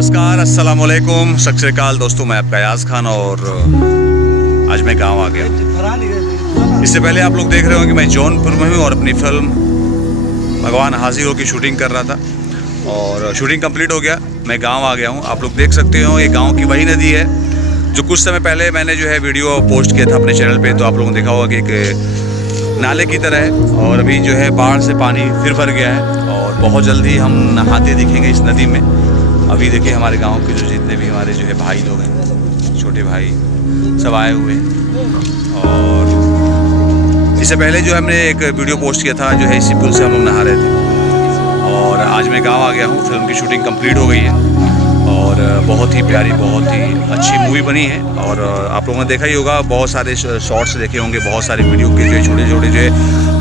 नमस्कार, अस्सलाम वालेकुम, सत श्री अकाल दोस्तों। मैं आपका अयाज़ खान और आज मैं गांव आ गया। इससे पहले आप लोग देख रहे हो कि मैं जौनपुर में हूँ और अपनी फिल्म भगवान हाजिर हो की शूटिंग कर रहा था और शूटिंग कंप्लीट हो गया। मैं गांव आ गया हूँ। आप लोग देख सकते हो ये गांव की वही नदी है जो कुछ समय पहले मैंने जो है वीडियो पोस्ट किया था अपने चैनल पे। तो आप लोगों ने देखा होगा कि एक नाले की तरह है और अभी जो है बाढ़ से पानी फिर भर गया है और बहुत जल्दी हम नहाते दिखेंगे इस नदी में। अभी देखिए हमारे गांव के जो जितने भी हमारे जो है भाई लोग हैं, छोटे भाई सब आए हुए हैं। और इससे पहले जो हमने एक वीडियो पोस्ट किया था जो है इसी पुल से हम लोग नहा रहे थे। और आज मैं गांव आ गया हूँ। फिल्म की शूटिंग कंप्लीट हो गई है और बहुत ही प्यारी, बहुत ही अच्छी मूवी बनी है। और आप लोगों ने देखा ही होगा, बहुत सारे शॉर्ट्स देखे होंगे, बहुत सारे वीडियो के जो है छोटे छोटे जो है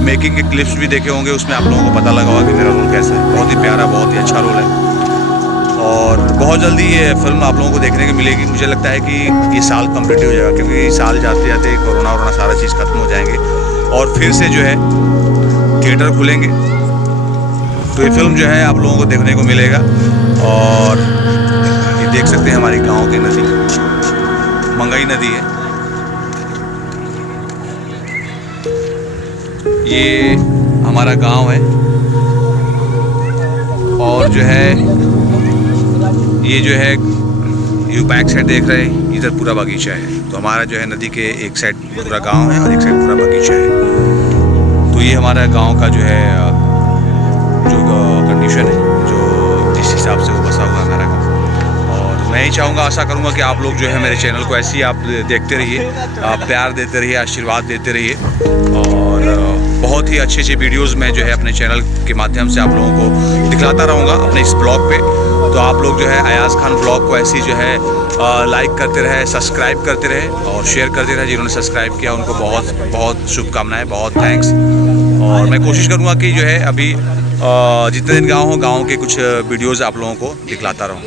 मेकिंग के क्लिप्स भी देखे होंगे। उसमें आप लोगों को पता लगा होगा कि मेरा रोल कैसा है। बहुत ही प्यारा, बहुत ही अच्छा रोल है और बहुत जल्दी ये फिल्म आप लोगों को देखने को मिलेगी। मुझे लगता है कि ये साल कंप्लीट हो जाएगा क्योंकि साल जाते जाते कोरोना वोरोना सारा चीज़ ख़त्म हो जाएंगे और फिर से जो है थिएटर खुलेंगे। तो ये फिल्म जो है आप लोगों को देखने को मिलेगा। और ये देख सकते हैं हमारी गांव की नदी मंगई नदी है। ये हमारा गांव है और जो है ये जो है ये बैक साइड देख रहे हैं, इधर पूरा बगीचा है। तो हमारा जो है नदी के एक साइड पूरा गांव है और एक साइड पूरा बगीचा है। तो ये हमारा गांव का जो है जो कंडीशन है, जो जिस हिसाब से वो बसा हुआ है हमारा गाँव। और मैं ही चाहूँगा, आशा करूँगा कि आप लोग जो है मेरे चैनल को ऐसे ही आप देखते रहिए, आप प्यार देते रहिए, आशीर्वाद देते रहिए। और बहुत ही अच्छे अच्छे वीडियोज़ मैं जो है अपने चैनल के माध्यम से आप लोगों को दिखलाता रहूँगा अपने इस ब्लॉग पे। तो आप लोग जो है अयाज़ खान ब्लॉग को ऐसे ही जो है लाइक करते रहे, सब्सक्राइब करते रहे और शेयर करते रहे। जिन्होंने सब्सक्राइब किया उनको बहुत बहुत शुभकामनाएं, बहुत थैंक्स। और मैं कोशिश करूँगा कि जो है अभी जितने दिन गाँव हो, गाँव के कुछ वीडियोज़ आप लोगों को दिखलाता रहूँ।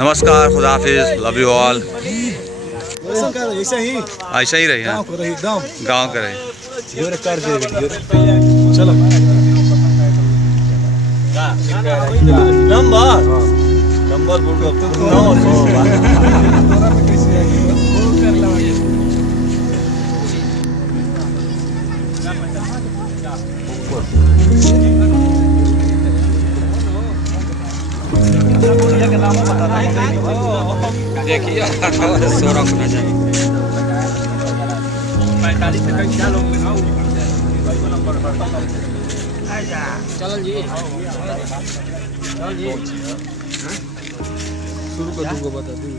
नमस्कार, खुदा हाफिज़, लव यू ऑल। ऐसा ही रहे गाँव का रहे। चलो नंबर देखिए 16 होना चाहिए। 45 से कहीं क्या लोग चलो जी, चलो जी शुरू कर दूंगा, बता दूँ।